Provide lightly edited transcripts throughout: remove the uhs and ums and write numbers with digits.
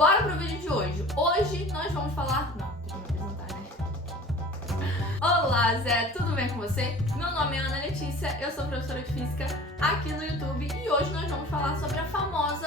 Bora pro vídeo de hoje. Hoje nós vamos falar... Não, tem que me apresentar, né? Olá, Zé, tudo bem com você? Meu nome é Ana Letícia, eu sou professora de Física aqui no YouTube e hoje nós vamos falar sobre a famosa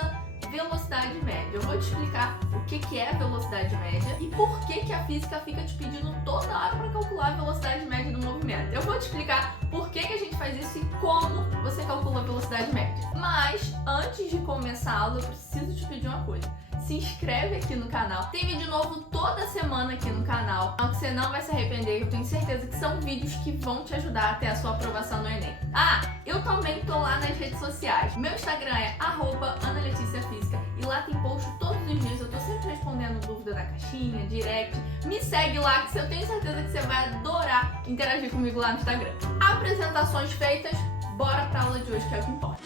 velocidade média. Eu vou te explicar o que é velocidade média e por que a física fica te pedindo toda hora para calcular a velocidade média do movimento. Eu vou te explicar por que a gente faz isso e como você calcula a velocidade média. Mas antes de começar a aula, eu preciso te pedir uma coisa. Se inscreve aqui no canal. Tem vídeo novo toda semana aqui no canal. Então você não vai se arrepender. Eu tenho certeza que são vídeos que vão te ajudar a ter a sua aprovação no Enem. Ah, eu também tô lá nas redes sociais. Meu Instagram é @AnaLeticiaFísica e lá tem post todos os dias. Eu tô sempre respondendo dúvida da caixinha, direct. Me segue lá que eu tenho certeza que você vai adorar interagir comigo lá no Instagram. Apresentações feitas, bora pra aula de hoje que é o que importa.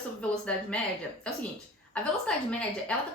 Sobre velocidade média é o seguinte: a velocidade média, ela tá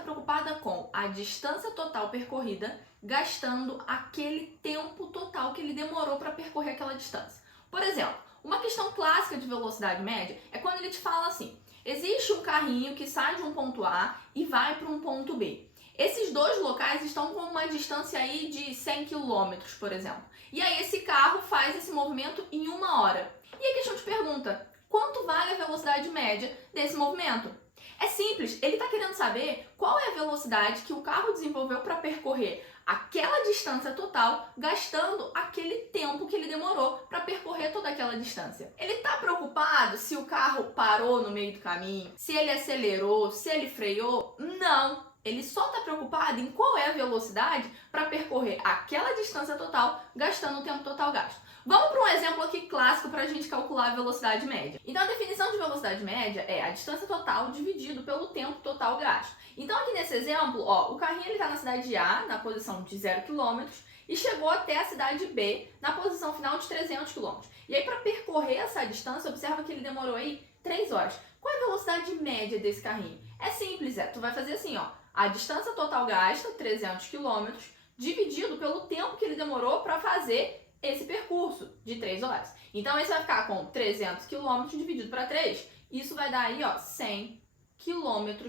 preocupada com a distância total percorrida, gastando aquele tempo total que ele demorou para percorrer aquela distância. Por exemplo, uma questão clássica de velocidade média é quando ele te fala assim: existe um carrinho que sai de um ponto A e vai para um ponto B. Esses dois locais estão com uma distância aí de 100 km, por exemplo. E aí esse carro faz esse movimento em 1 hora. E a questão te pergunta, quanto vale a velocidade média desse movimento? É simples, ele está querendo saber qual é a velocidade que o carro desenvolveu para percorrer aquela distância total, gastando aquele tempo que ele demorou para percorrer toda aquela distância. Ele está preocupado se o carro parou no meio do caminho, se ele acelerou, se ele freou? Não! Ele só está preocupado em qual é a velocidade para percorrer aquela distância total, gastando o tempo total gasto. Vamos para um exemplo aqui clássico para a gente calcular a velocidade média. Então, a definição de velocidade média é a distância total dividido pelo tempo total gasto. Então, aqui nesse exemplo, ó, o carrinho está na cidade A, na posição de 0 km, e chegou até a cidade B, na posição final de 300 km. E aí, para percorrer essa distância, observa que ele demorou aí 3 horas. Qual é a velocidade média desse carrinho? É simples, tu vai fazer assim, ó. A distância total gasta, 300 km, dividido pelo tempo que ele demorou para fazer esse percurso de 3 horas. Então, esse vai ficar com 300 km dividido para 3. Isso vai dar aí, ó, 100 km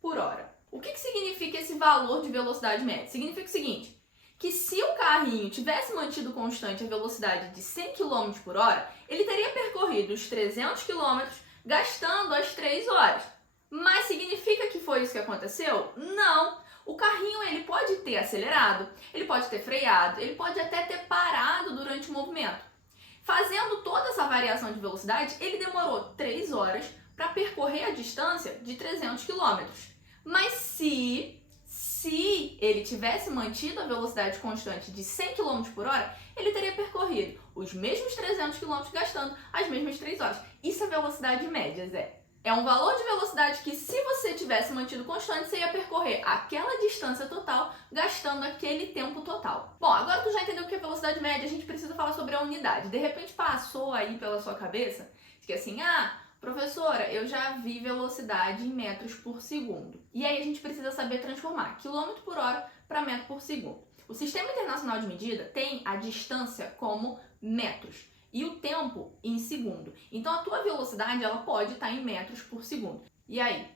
por hora. O que significa esse valor de velocidade média? Significa o seguinte, que se o carrinho tivesse mantido constante a velocidade de 100 km por hora, ele teria percorrido os 300 km gastando as 3 horas. Mas significa que foi isso que aconteceu? Não! O carrinho ele pode ter acelerado, ele pode ter freado, ele pode até ter parado durante o movimento. Fazendo toda essa variação de velocidade, ele demorou 3 horas para percorrer a distância de 300 km. Mas se ele tivesse mantido a velocidade constante de 100 km por hora, ele teria percorrido os mesmos 300 km gastando as mesmas 3 horas. Isso é velocidade média, Zé. É um valor de velocidade que, se você tivesse mantido constante, você ia percorrer aquela distância total, gastando aquele tempo total. Bom, agora tu já entendeu o que é velocidade média, a gente precisa falar sobre a unidade. De repente passou aí pela sua cabeça que assim, professora, eu já vi velocidade em metros por segundo. E aí a gente precisa saber transformar quilômetro por hora para metro por segundo. O Sistema Internacional de Medida tem a distância como metros e o tempo em segundo. Então a tua velocidade ela pode estar em metros por segundo. E aí,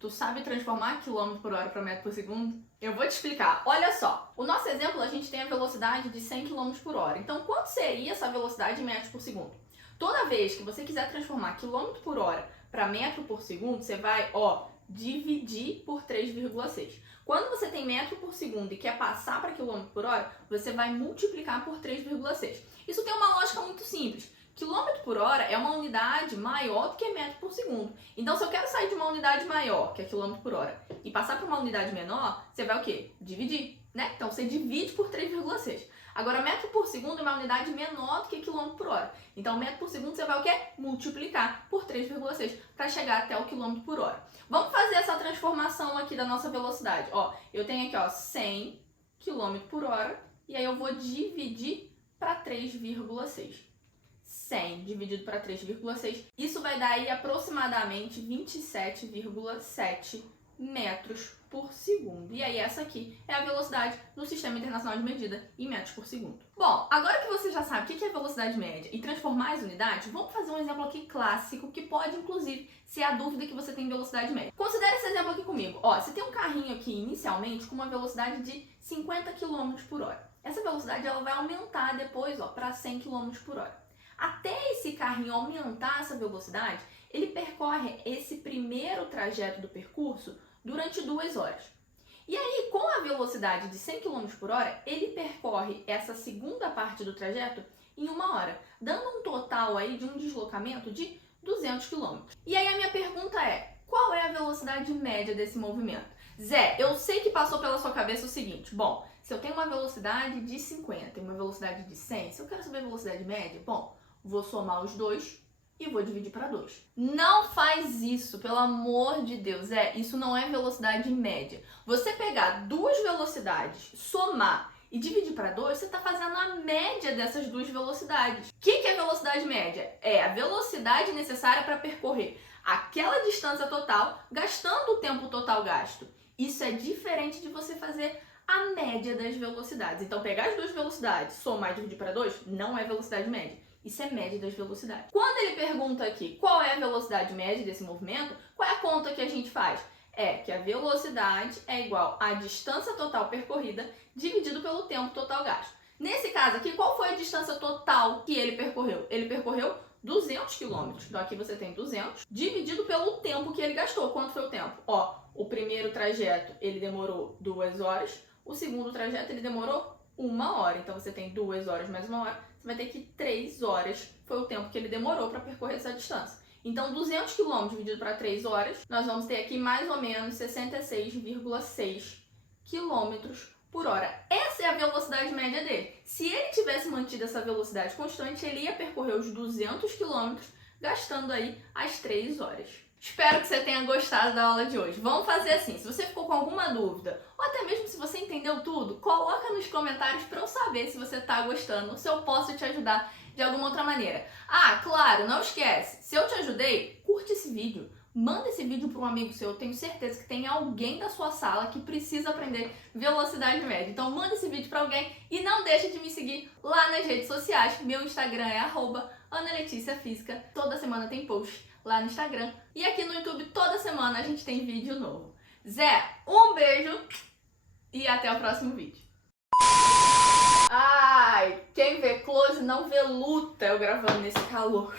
tu sabe transformar quilômetro por hora para metro por segundo? Eu vou te explicar. Olha só, o nosso exemplo a gente tem a velocidade de 100 km por hora. Então quanto seria essa velocidade em metros por segundo? Toda vez que você quiser transformar quilômetro por hora para metro por segundo, você vai, dividir por 3,6. Quando você tem metro por segundo e quer passar para quilômetro por hora, você vai multiplicar por 3,6. Isso tem uma lógica muito simples. Quilômetro por hora é uma unidade maior do que metro por segundo. Então, se eu quero sair de uma unidade maior, que é quilômetro por hora, e passar para uma unidade menor, você vai o quê? Dividir, né? Então, você divide por 3,6. Agora, metro por segundo é uma unidade menor do que quilômetro por hora. Então, metro por segundo você vai o quê? Multiplicar por 3,6 para chegar até o quilômetro por hora. Vamos fazer essa transformação aqui da nossa velocidade. Eu tenho aqui 100 km por hora e aí eu vou dividir para 3,6. 100 dividido para 3,6. Isso vai dar aí aproximadamente 27,7 metros por segundo. E aí essa aqui é a velocidade no Sistema Internacional de Medida em metros por segundo. Bom, agora que você já sabe o que é velocidade média e transformar as unidades, vamos fazer um exemplo aqui clássico que pode, inclusive, ser a dúvida que você tem em velocidade média. Considere esse exemplo aqui comigo. Ó, você tem um carrinho aqui inicialmente com uma velocidade de 50 km por hora. Essa velocidade ela vai aumentar depois para 100 km por hora. Até esse carrinho aumentar essa velocidade, ele percorre esse primeiro trajeto do percurso durante 2 horas. E aí, com a velocidade de 100 km por hora, ele percorre essa segunda parte do trajeto em 1 hora, dando um total aí de um deslocamento de 200 km. E aí a minha pergunta é, qual é a velocidade média desse movimento? Zé, eu sei que passou pela sua cabeça o seguinte, bom, se eu tenho uma velocidade de 50 e uma velocidade de 100, se eu quero saber a velocidade média, bom, vou somar os dois e vou dividir para 2. Não faz isso, pelo amor de Deus. Isso não é velocidade média. Você pegar duas velocidades, somar e dividir para 2, você está fazendo a média dessas duas velocidades. O que é velocidade média? É a velocidade necessária para percorrer aquela distância total, gastando o tempo total gasto. Isso é diferente de você fazer a média das velocidades. Então, pegar as duas velocidades, somar e dividir para 2, não é velocidade média. Isso é média das velocidades. Quando ele pergunta aqui qual é a velocidade média desse movimento, qual é a conta que a gente faz? É que a velocidade é igual à distância total percorrida dividido pelo tempo total gasto. Nesse caso aqui, qual foi a distância total que ele percorreu? Ele percorreu 200 km. Então aqui você tem 200 dividido pelo tempo que ele gastou. Quanto foi o tempo? Ó, o primeiro trajeto ele demorou 2 horas, o segundo trajeto ele demorou 1 hora. Então você tem 2 horas mais 1 hora. Você vai ter que 3 horas foi o tempo que ele demorou para percorrer essa distância. Então, 200 km dividido para 3 horas, nós vamos ter aqui mais ou menos 66,6 km por hora. Essa é a velocidade média dele. Se ele tivesse mantido essa velocidade constante, ele ia percorrer os 200 km, gastando aí as 3 horas. Espero que você tenha gostado da aula de hoje. Vamos fazer assim, se você ficou com alguma dúvida, ou até mesmo se você entendeu tudo, coloca nos comentários para eu saber se você está gostando, se eu posso te ajudar de alguma outra maneira. Ah, claro, não esquece, se eu te ajudei, curte esse vídeo. Manda esse vídeo para um amigo seu, eu tenho certeza que tem alguém da sua sala que precisa aprender velocidade média. Então manda esse vídeo para alguém e não deixa de me seguir lá nas redes sociais. Meu Instagram é @AnaLeticiaFísica. Toda semana tem post lá no Instagram. E aqui no YouTube toda semana a gente tem vídeo novo. Zé, um beijo e até o próximo vídeo. Ai, quem vê close não vê luta eu gravando nesse calor.